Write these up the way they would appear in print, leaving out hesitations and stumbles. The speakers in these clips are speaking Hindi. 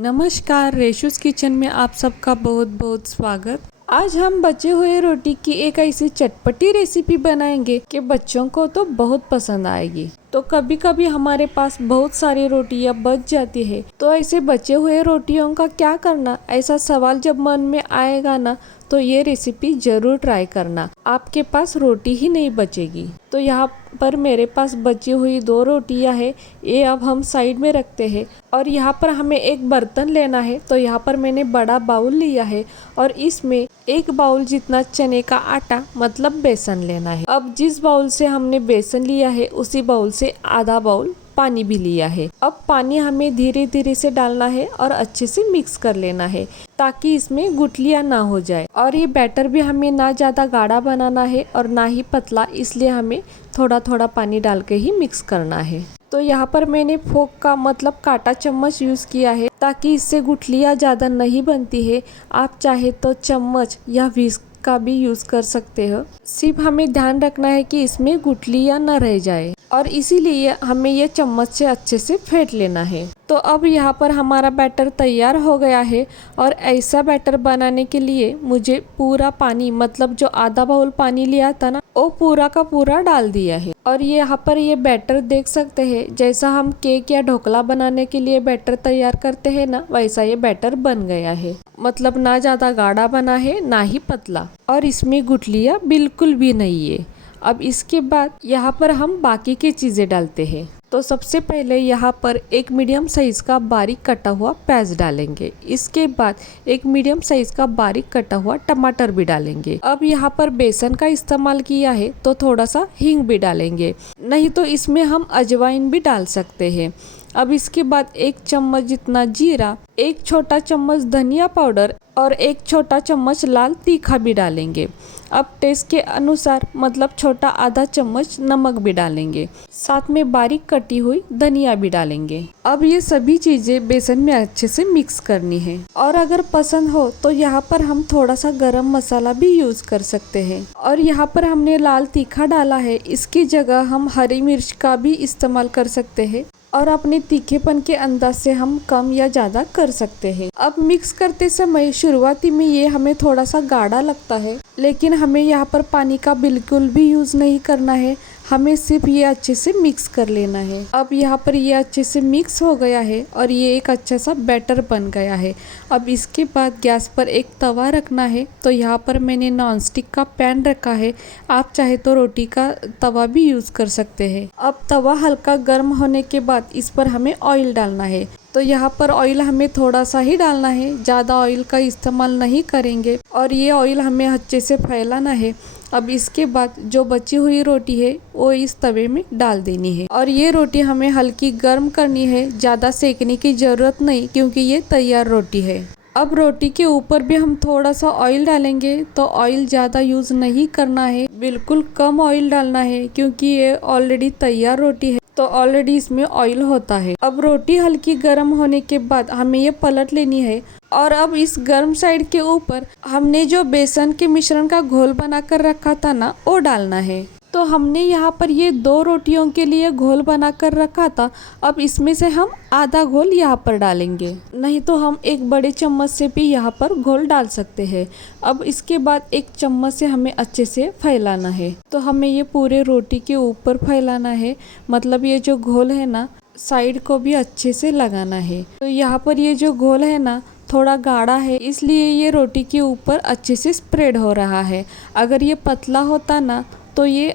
नमस्कार, रेशूज़ किचन में आप सबका बहुत बहुत स्वागत। आज हम बचे हुए रोटी की एक ऐसी चटपटी रेसिपी बनाएंगे कि बच्चों को तो बहुत पसंद आएगी। तो कभी कभी हमारे पास बहुत सारी रोटियां बच जाती है, तो ऐसे बचे हुए रोटियों का क्या करना, ऐसा सवाल जब मन में आएगा ना, तो ये रेसिपी जरूर ट्राई करना। आपके पास रोटी ही नहीं बचेगी। तो यहाँ पर मेरे पास बची हुई 2 रोटियां है, ये अब हम साइड में रखते हैं। और यहाँ पर हमें एक बर्तन लेना है। तो यहाँ पर मैंने बड़ा बाउल लिया है और इसमें 1 बाउल जितना चने का आटा मतलब बेसन लेना है। अब जिस बाउल से हमने बेसन लिया है उसी बाउल से आधा बाउल पानी भी लिया है। अब पानी हमें धीरे धीरे से डालना है और अच्छे से मिक्स कर लेना है ताकि इसमें गुठलियां ना हो जाए। और ये बैटर भी हमें ना ज़्यादा गाढ़ा बनाना है और ना ही पतला, इसलिए हमें थोड़ा थोड़ा पानी डाल के ही मिक्स करना है। तो यहाँ पर मैंने फोक का मतलब कांटा चम्मच यूज़ किया है ताकि इससे गुठलियाँ ज़्यादा नहीं बनती है। आप चाहे तो चम्मच या विस्क का भी यूज़ कर सकते हो। सिर्फ हमें ध्यान रखना है कि इसमें गुठलियाँ न रह जाए और इसीलिए हमें ये चम्मच से अच्छे से फेंट लेना है। तो अब यहाँ पर हमारा बैटर तैयार हो गया है और ऐसा बैटर बनाने के लिए मुझे पूरा पानी मतलब जो आधा बाउल पानी लिया था ना, वो पूरा का पूरा डाल दिया है। और ये यहाँ पर ये बैटर देख सकते हैं, जैसा हम केक या ढोकला बनाने के लिए बैटर तैयार करते हैं ना, वैसा ये बैटर बन गया है। मतलब ना ज़्यादा गाढ़ा बना है ना ही पतला, और इसमें गुठलियाँ बिल्कुल भी नहीं है। अब इसके बाद यहाँ पर हम बाकी की चीज़ें डालते हैं। तो सबसे पहले यहाँ पर एक मीडियम साइज़ का बारीक कटा हुआ प्याज डालेंगे। इसके बाद एक मीडियम साइज़ का बारीक कटा हुआ टमाटर भी डालेंगे। अब यहाँ पर बेसन का इस्तेमाल किया है तो थोड़ा सा हींग भी डालेंगे, नहीं तो इसमें हम अजवाइन भी डाल सकते हैं। अब इसके बाद 1 चम्मच जितना जीरा, 1 छोटा चम्मच धनिया पाउडर और 1 छोटा चम्मच लाल तीखा भी डालेंगे। अब टेस्ट के अनुसार मतलब छोटा आधा चम्मच नमक भी डालेंगे, साथ में बारीक कटी हुई धनिया भी डालेंगे। अब ये सभी चीजें बेसन में अच्छे से मिक्स करनी है। और अगर पसंद हो तो यहाँ पर हम थोड़ा सा गरम मसाला भी यूज कर सकते हैं। और यहाँ पर हमने लाल तीखा डाला है, इसकी जगह हम हरी मिर्च का भी इस्तेमाल कर सकते हैं और अपने तीखेपन के अंदाज से हम कम या ज़्यादा कर सकते हैं। अब मिक्स करते समय शुरुआती में ये हमें थोड़ा सा गाढ़ा लगता है, लेकिन हमें यहाँ पर पानी का बिल्कुल भी यूज़ नहीं करना है, हमें सिर्फ ये अच्छे से मिक्स कर लेना है। अब यहाँ पर ये अच्छे से मिक्स हो गया है और ये एक अच्छा सा बैटर बन गया है। अब इसके बाद गैस पर एक तवा रखना है। तो यहाँ पर मैंने नॉनस्टिक का पैन रखा है, आप चाहे तो रोटी का तवा भी यूज़ कर सकते हैं। अब तवा हल्का गर्म होने के बाद इस पर हमें ऑयल डालना है। तो यहाँ पर ऑयल हमें थोड़ा सा ही डालना है, ज़्यादा ऑयल का इस्तेमाल नहीं करेंगे और ये ऑयल हमें अच्छे से फैलाना है। अब इसके बाद जो बची हुई रोटी है वो इस तवे में डाल देनी है और ये रोटी हमें हल्की गर्म करनी है, ज़्यादा सेकने की ज़रूरत नहीं क्योंकि ये तैयार रोटी है। अब रोटी के ऊपर भी हम थोड़ा सा ऑयल डालेंगे। तो ऑयल ज़्यादा यूज़ नहीं करना है, बिल्कुल कम ऑयल डालना है क्योंकि ये ऑलरेडी तैयार रोटी है तो ऑलरेडी इसमें ऑयल होता है। अब रोटी हल्की गर्म होने के बाद हमें ये पलट लेनी है और अब इस गर्म साइड के ऊपर हमने जो बेसन के मिश्रण का घोल बना कर रखा था ना, वो डालना है। तो हमने यहाँ पर ये 2 रोटियों के लिए घोल बना कर रखा था। अब इसमें से हम आधा घोल यहाँ पर डालेंगे, नहीं तो हम एक बड़े चम्मच से भी यहाँ पर घोल डाल सकते हैं। अब इसके बाद 1 चम्मच से हमें अच्छे से फैलाना है। तो हमें ये पूरे रोटी के ऊपर फैलाना है, मतलब ये जो घोल है ना साइड को भी अच्छे से लगाना है। तो यहाँ पर ये जो घोल है ना थोड़ा गाढ़ा है, इसलिए ये रोटी के ऊपर अच्छे से स्प्रेड हो रहा है। अगर ये पतला होता ना तो ये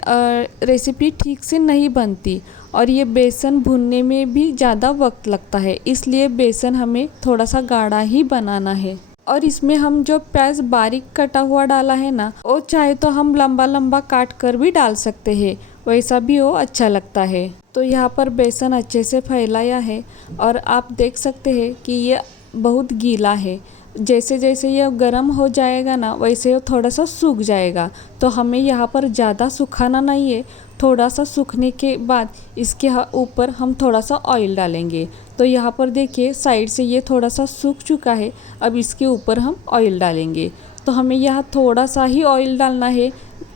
रेसिपी ठीक से नहीं बनती और ये बेसन भूनने में भी ज़्यादा वक्त लगता है, इसलिए बेसन हमें थोड़ा सा गाढ़ा ही बनाना है। और इसमें हम जो प्याज बारीक कटा हुआ डाला है ना, वो चाहे तो हम लंबा लंबा काट कर भी डाल सकते हैं, वैसा भी वो अच्छा लगता है। तो यहाँ पर बेसन अच्छे से फैलाया है और आप देख सकते हैं कि ये बहुत गीला है। जैसे जैसे ये गर्म हो जाएगा ना वैसे ये थोड़ा सा सूख जाएगा। तो हमें यहाँ पर ज़्यादा सुखाना नहीं है, थोड़ा सा सूखने के बाद इसके ऊपर हम थोड़ा सा ऑयल डालेंगे। तो यहाँ पर देखिए साइड से ये थोड़ा सा सूख चुका है, अब इसके ऊपर हम ऑयल डालेंगे। तो हमें यहाँ थोड़ा सा ही ऑयल डालना है,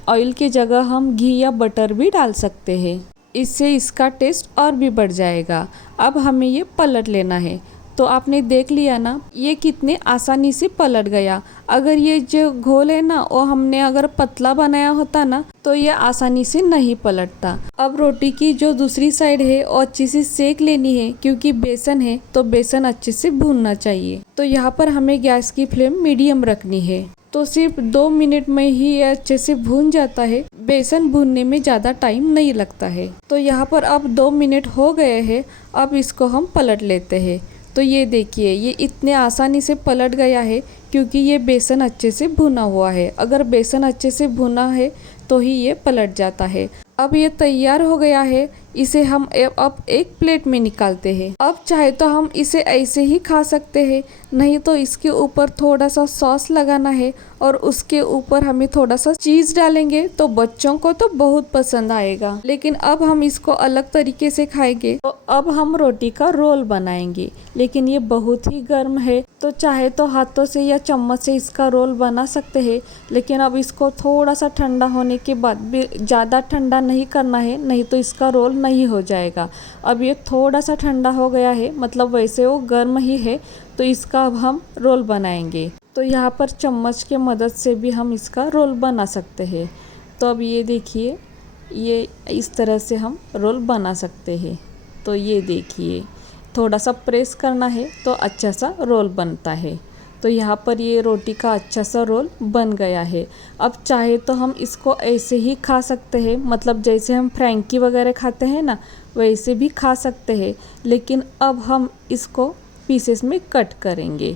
ऑयल की जगह हम घी या बटर भी डाल सकते हैं, इससे इसका टेस्ट और भी बढ़ जाएगा। अब हमें ये पलट लेना है। तो आपने देख लिया ना ये कितने आसानी से पलट गया। अगर ये जो घोल है ना वो हमने अगर पतला बनाया होता ना तो ये आसानी से नहीं पलटता। अब रोटी की जो दूसरी साइड है वो अच्छी से सेक लेनी है, क्योंकि बेसन है तो बेसन अच्छे से भूनना चाहिए। तो यहाँ पर हमें गैस की फ्लेम मीडियम रखनी है। तो सिर्फ 2 मिनट में ही ये अच्छे से भून जाता है। बेसन भूनने में ज़्यादा टाइम नहीं लगता है। तो यहाँ पर अब 2 मिनट हो गए हैं। अब इसको हम पलट लेते हैं। तो ये देखिए ये इतने आसानी से पलट गया है, क्योंकि ये बेसन अच्छे से भुना हुआ है। अगर बेसन अच्छे से भुना है तो ही ये पलट जाता है। अब ये तैयार हो गया है। इसे हम अब एक प्लेट में निकालते हैं। अब चाहे तो हम इसे ऐसे ही खा सकते हैं, नहीं तो इसके ऊपर थोड़ा सा सॉस लगाना है और उसके ऊपर हमें थोड़ा सा चीज़ डालेंगे तो बच्चों को तो बहुत पसंद आएगा। लेकिन अब हम इसको अलग तरीके से खाएंगे। तो अब हम रोटी का रोल बनाएंगे, लेकिन ये बहुत ही गर्म है, तो चाहे तो हाथों से या चम्मच से इसका रोल बना सकते हैं। लेकिन अब इसको थोड़ा सा ठंडा होने के बाद भी, ज़्यादा ठंडा नहीं करना है, नहीं तो इसका रोल नहीं हो जाएगा। अब ये थोड़ा सा ठंडा हो गया है, मतलब वैसे वो गर्म ही है। तो इसका अब हम रोल बनाएंगे। तो यहाँ पर चम्मच के मदद से भी हम इसका रोल बना सकते हैं। तो अब ये देखिए ये इस तरह से हम रोल बना सकते हैं। तो ये देखिए थोड़ा सा प्रेस करना है तो अच्छा सा रोल बनता है। तो यहाँ पर ये रोटी का अच्छा सा रोल बन गया है। अब चाहे तो हम इसको ऐसे ही खा सकते हैं, मतलब जैसे हम फ्रैंकी वगैरह खाते हैं ना वैसे भी खा सकते हैं। लेकिन अब हम इसको पीसेस में कट करेंगे,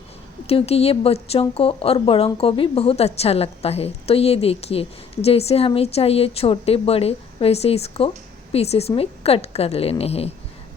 क्योंकि ये बच्चों को और बड़ों को भी बहुत अच्छा लगता है। तो ये देखिए जैसे हमें चाहिए छोटे बड़े वैसे इसको पीसेस में कट कर लेने हैं।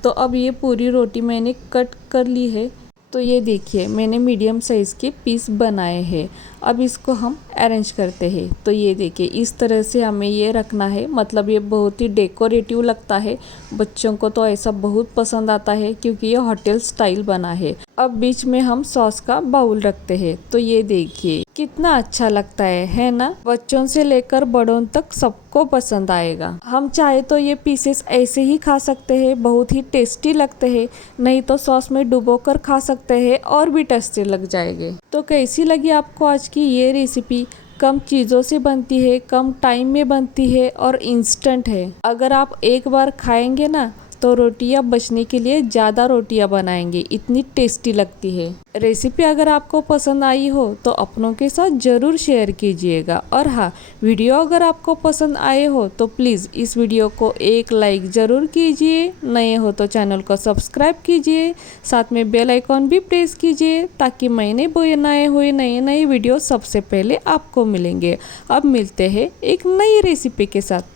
तो अब ये पूरी रोटी मैंने कट कर ली है। तो ये देखिए मैंने मीडियम साइज़ के पीस बनाए हैं। अब इसको हम अरेंज करते हैं। तो ये देखिए इस तरह से हमें ये रखना है, मतलब ये बहुत ही डेकोरेटिव लगता है। बच्चों को तो ऐसा बहुत पसंद आता है, क्योंकि ये होटल स्टाइल बना है। अब बीच में हम सॉस का बाउल रखते हैं। तो ये देखिए कितना अच्छा लगता है ना। बच्चों से लेकर बड़ों तक सबको पसंद आएगा। हम चाहे तो ये पीसेस ऐसे ही खा सकते हैं, बहुत ही टेस्टी लगते हैं। नहीं तो सॉस में डुबो कर खा सकते हैं और भी टेस्टी लग जाएंगे। तो कैसी लगी आपको आज की ये रेसिपी? कम चीज़ों से बनती है, कम टाइम में बनती है और इंस्टेंट है। अगर आप एक बार खाएंगे ना तो रोटियां बचने के लिए ज़्यादा रोटियां बनाएंगे, इतनी टेस्टी लगती है। रेसिपी अगर आपको पसंद आई हो तो अपनों के साथ ज़रूर शेयर कीजिएगा। और हाँ, वीडियो अगर आपको पसंद आए हो तो प्लीज़ इस वीडियो को एक लाइक ज़रूर कीजिए। नए हो तो चैनल को सब्सक्राइब कीजिए, साथ में बेल आइकॉन भी प्रेस कीजिए, ताकि मैंने बनाए हुए नए वीडियो सबसे पहले आपको मिलेंगे। अब मिलते हैं एक नई रेसिपी के साथ।